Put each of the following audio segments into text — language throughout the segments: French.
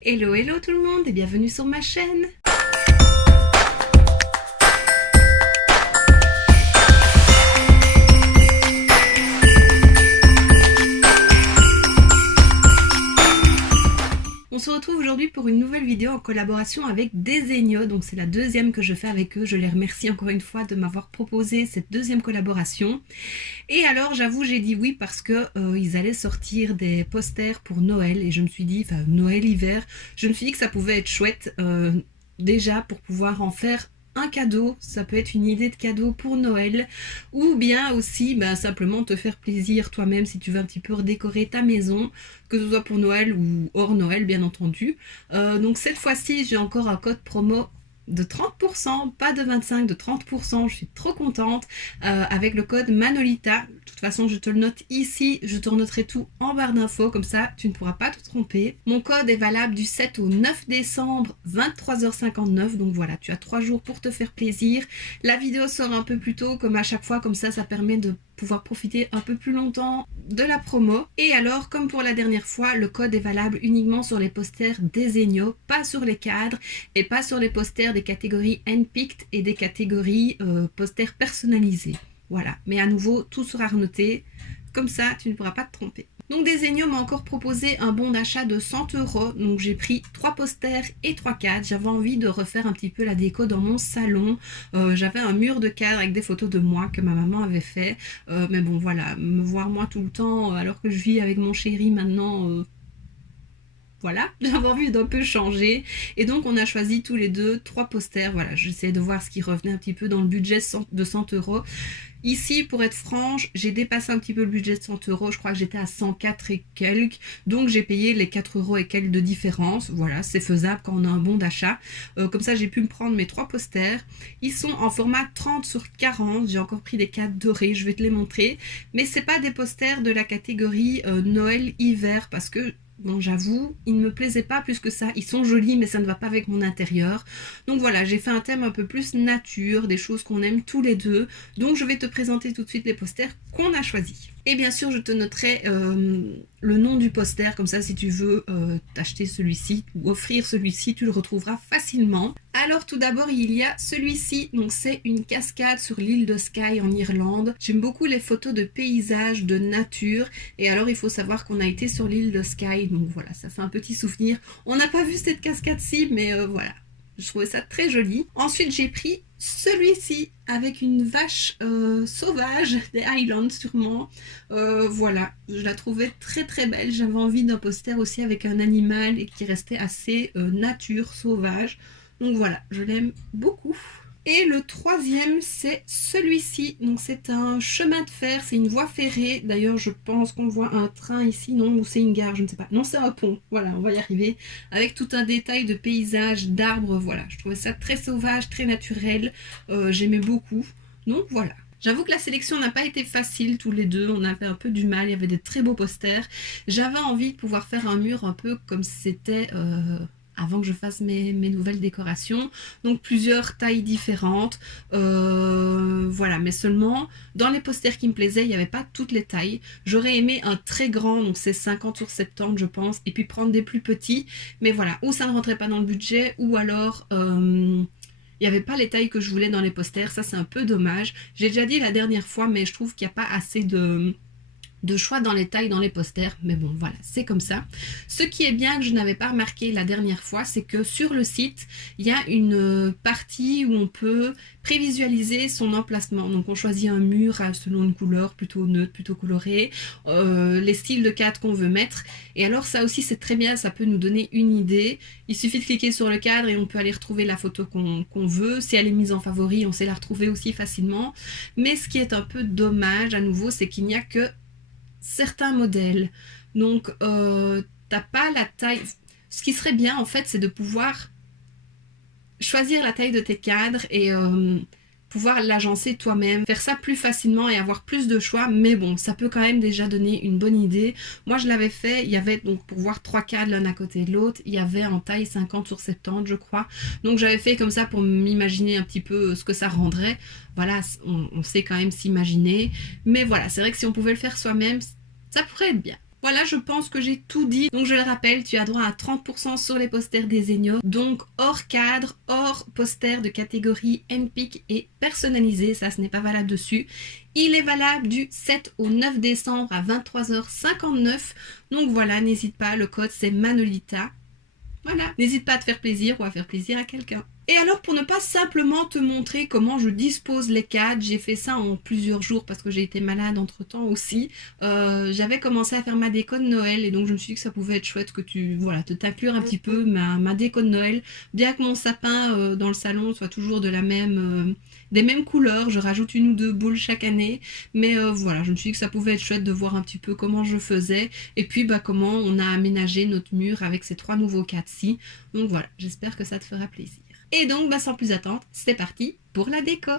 Hello hello tout le monde et bienvenue sur ma chaîne. On se retrouve aujourd'hui pour une nouvelle vidéo en collaboration avec Desenio. Donc c'est la deuxième que je fais avec eux. Je les remercie encore une fois de m'avoir proposé cette deuxième collaboration. Et alors j'avoue j'ai dit oui parce que ils allaient sortir des posters pour Noël et je me suis dit, enfin Noël hiver, je me suis dit que ça pouvait être chouette déjà pour pouvoir en faire un cadeau. Ça peut être une idée de cadeau pour Noël ou bien aussi simplement te faire plaisir toi-même si tu veux un petit peu redécorer ta maison, que ce soit pour Noël ou hors Noël bien entendu. Donc cette fois-ci j'ai encore un code promo de 30%, pas de 25%, de 30%, je suis trop contente, avec le code Manolita. De toute façon, je te le note ici, je te renoterai tout en barre d'infos, comme ça tu ne pourras pas te tromper. Mon code est valable du 7 au 9 décembre, 23h59, donc voilà, tu as 3 jours pour te faire plaisir. La vidéo sort un peu plus tôt, comme à chaque fois, comme ça permet de pouvoir profiter un peu plus longtemps de la promo. Et alors, comme pour la dernière fois, le code est valable uniquement sur les posters Desenio, pas sur les cadres et pas sur les posters des catégories handpicked et des catégories posters personnalisés. Voilà, mais à nouveau, tout sera renoté, comme ça tu ne pourras pas te tromper. Donc Desenio m'a encore proposé un bon d'achat de 100 €, donc j'ai pris 3 posters et 3 cadres. J'avais envie de refaire un petit peu la déco dans mon salon. J'avais un mur de cadre avec des photos de moi que ma maman avait fait. Mais bon voilà, me voir moi tout le temps alors que je vis avec mon chéri maintenant... Voilà, j'avais envie d'un peu changer et donc on a choisi tous les deux 3 posters. Voilà, j'essayais de voir ce qui revenait un petit peu dans le budget de 100 €. Ici, pour être franche, j'ai dépassé un petit peu le budget de 100 €. Je crois que j'étais à 104 et quelques. Donc j'ai payé les 4 € et quelques de différence. Voilà, c'est faisable quand on a un bon d'achat. Comme ça, j'ai pu me prendre mes 3 posters. Ils sont en format 30 sur 40. J'ai encore pris des cadres dorés. Je vais te les montrer. Mais c'est pas des posters de la catégorie Noël-Hiver parce que... bon, j'avoue, ils ne me plaisaient pas plus que ça. Ils sont jolis, mais ça ne va pas avec mon intérieur. Donc voilà, j'ai fait un thème un peu plus nature, des choses qu'on aime tous les deux. Donc je vais te présenter tout de suite les posters qu'on a choisis. Et bien sûr, je te noterai le nom du poster, comme ça si tu veux t'acheter celui-ci ou offrir celui-ci, tu le retrouveras facilement. Alors tout d'abord, il y a celui-ci, donc c'est une cascade sur l'île de Skye en Irlande. J'aime beaucoup les photos de paysages, de nature, et alors il faut savoir qu'on a été sur l'île de Skye, donc voilà, ça fait un petit souvenir. On n'a pas vu cette cascade-ci, mais voilà. Je trouvais ça très joli. Ensuite, j'ai pris celui-ci avec une vache sauvage des Highlands sûrement. Voilà, je la trouvais très très belle. J'avais envie d'un poster aussi avec un animal et qui restait assez nature, sauvage. Donc voilà, je l'aime beaucoup. Et le troisième, c'est celui-ci. Donc c'est un chemin de fer, c'est une voie ferrée. D'ailleurs, je pense qu'on voit un train ici, non? Ou c'est une gare, je ne sais pas. Non, c'est un pont. Voilà, on va y arriver. Avec tout un détail de paysages, d'arbres. Voilà, je trouvais ça très sauvage, très naturel. J'aimais beaucoup. Donc voilà. J'avoue que la sélection n'a pas été facile tous les deux, on avait un peu du mal, il y avait des très beaux posters. J'avais envie de pouvoir faire un mur un peu comme c'était avant que je fasse mes nouvelles décorations. Donc plusieurs tailles différentes. Voilà, mais seulement dans les posters qui me plaisaient, il n'y avait pas toutes les tailles. J'aurais aimé un très grand, donc c'est 50 sur 70 je pense, et puis prendre des plus petits. Mais voilà, ou ça ne rentrait pas dans le budget, ou alors... il n'y avait pas les tailles que je voulais dans les posters, ça c'est un peu dommage. J'ai déjà dit la dernière fois, mais je trouve qu'il n'y a pas assez de choix dans les tailles dans les posters, mais bon voilà, c'est comme ça. Ce qui est bien que je n'avais pas remarqué la dernière fois, c'est que sur le site, il y a une partie où on peut prévisualiser son emplacement. Donc on choisit un mur selon une couleur plutôt neutre, plutôt colorée, les styles de cadre qu'on veut mettre. Et alors ça aussi c'est très bien, ça peut nous donner une idée. Il suffit de cliquer sur le cadre et on peut aller retrouver la photo qu'on veut. Si elle est mise en favori, on sait la retrouver aussi facilement. Mais ce qui est un peu dommage à nouveau, c'est qu'il n'y a que certains modèles. Donc t'as pas la taille. Ce qui serait bien en fait, c'est de pouvoir choisir la taille de tes cadres et pouvoir l'agencer toi-même, faire ça plus facilement et avoir plus de choix. Mais bon, ça peut quand même déjà donner une bonne idée. Moi je l'avais fait, il y avait donc pour voir 3 cadres l'un à côté de l'autre, il y avait en taille 50 sur 70 je crois. Donc j'avais fait comme ça pour m'imaginer un petit peu ce que ça rendrait. Voilà, on sait quand même s'imaginer. Mais voilà, c'est vrai que si on pouvait le faire soi-même, ça pourrait être bien. Voilà, je pense que j'ai tout dit. Donc je le rappelle, tu as droit à 30% sur les posters des Zenios. Donc hors cadre, hors poster de catégorie NPIC et personnalisé. Ça, ce n'est pas valable dessus. Il est valable du 7 au 9 décembre à 23h59. Donc voilà, n'hésite pas, le code c'est Manolita. Voilà, n'hésite pas à te faire plaisir ou à faire plaisir à quelqu'un. Et alors, pour ne pas simplement te montrer comment je dispose les cadres, j'ai fait ça en plusieurs jours parce que j'ai été malade entre temps aussi. J'avais commencé à faire ma déco de Noël et donc je me suis dit que ça pouvait être chouette que tu, voilà, te t'inclure un petit peu ma déco de Noël. Bien que mon sapin dans le salon soit toujours de la même, des mêmes couleurs, je rajoute une ou deux boules chaque année. Mais voilà, je me suis dit que ça pouvait être chouette de voir un petit peu comment je faisais et puis comment on a aménagé notre mur avec ces 3 nouveaux cadres-ci. Donc voilà, j'espère que ça te fera plaisir. Et donc, sans plus attendre, c'est parti pour la déco.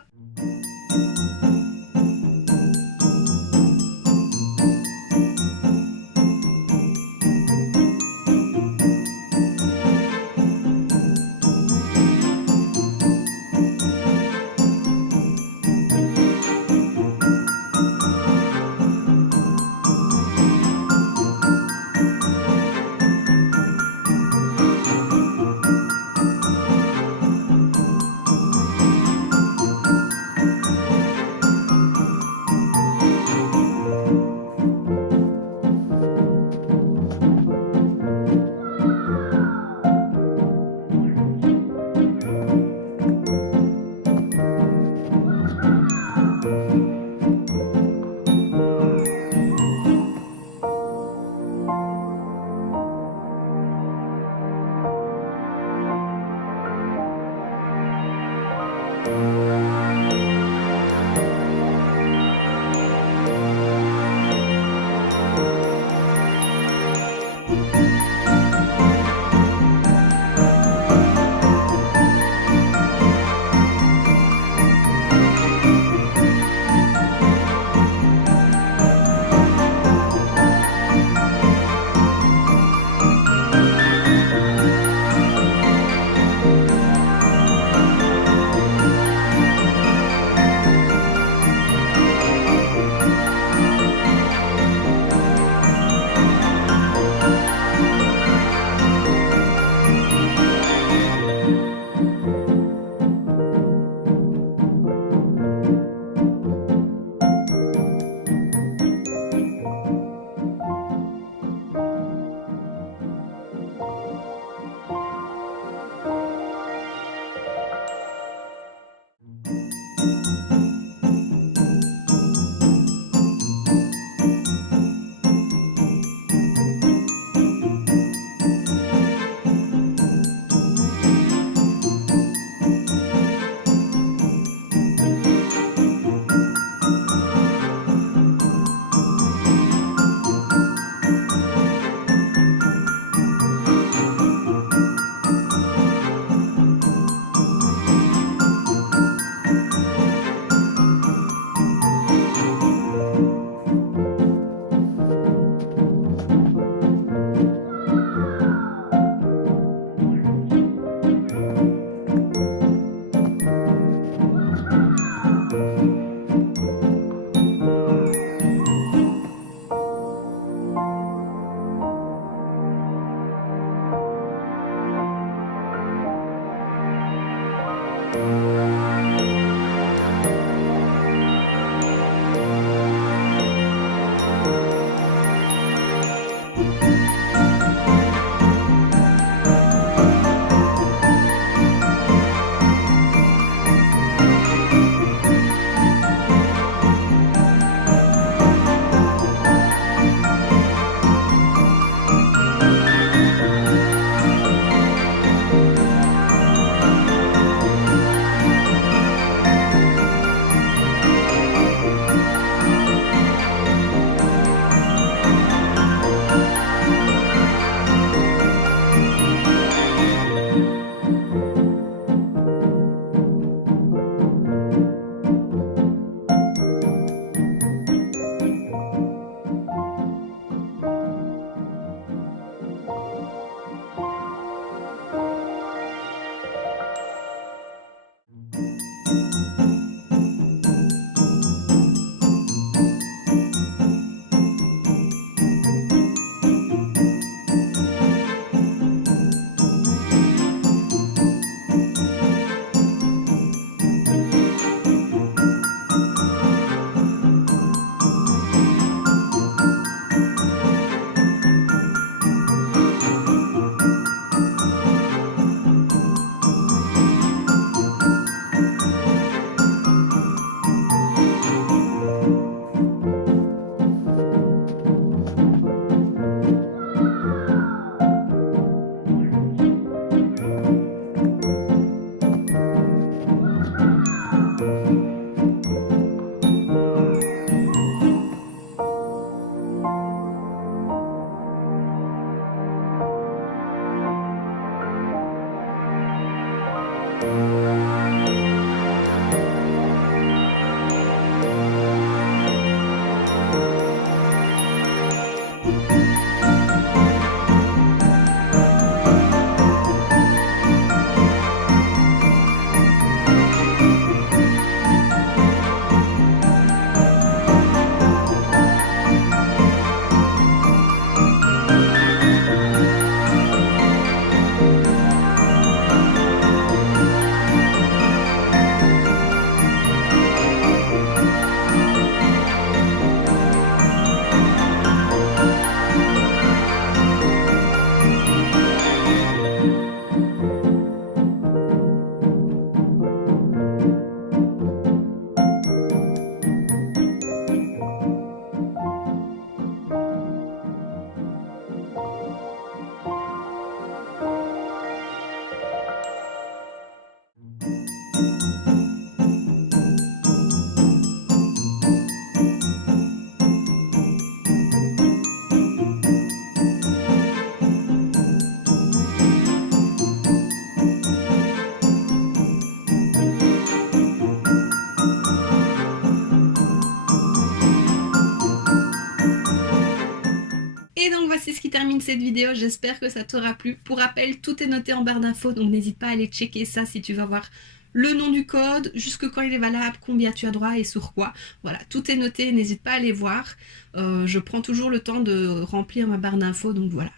Et donc voici ce qui termine cette vidéo, j'espère que ça t'aura plu. Pour rappel, tout est noté en barre d'infos, donc n'hésite pas à aller checker ça si tu veux voir le nom du code, jusque quand il est valable, combien tu as droit et sur quoi. Voilà, tout est noté, n'hésite pas à aller voir. Je prends toujours le temps de remplir ma barre d'infos, donc voilà,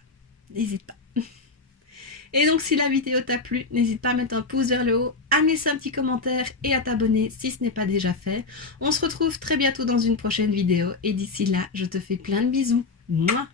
n'hésite pas. Et donc si la vidéo t'a plu, n'hésite pas à mettre un pouce vers le haut, à me laisser un petit commentaire et à t'abonner si ce n'est pas déjà fait. On se retrouve très bientôt dans une prochaine vidéo et d'ici là, je te fais plein de bisous. Mouah.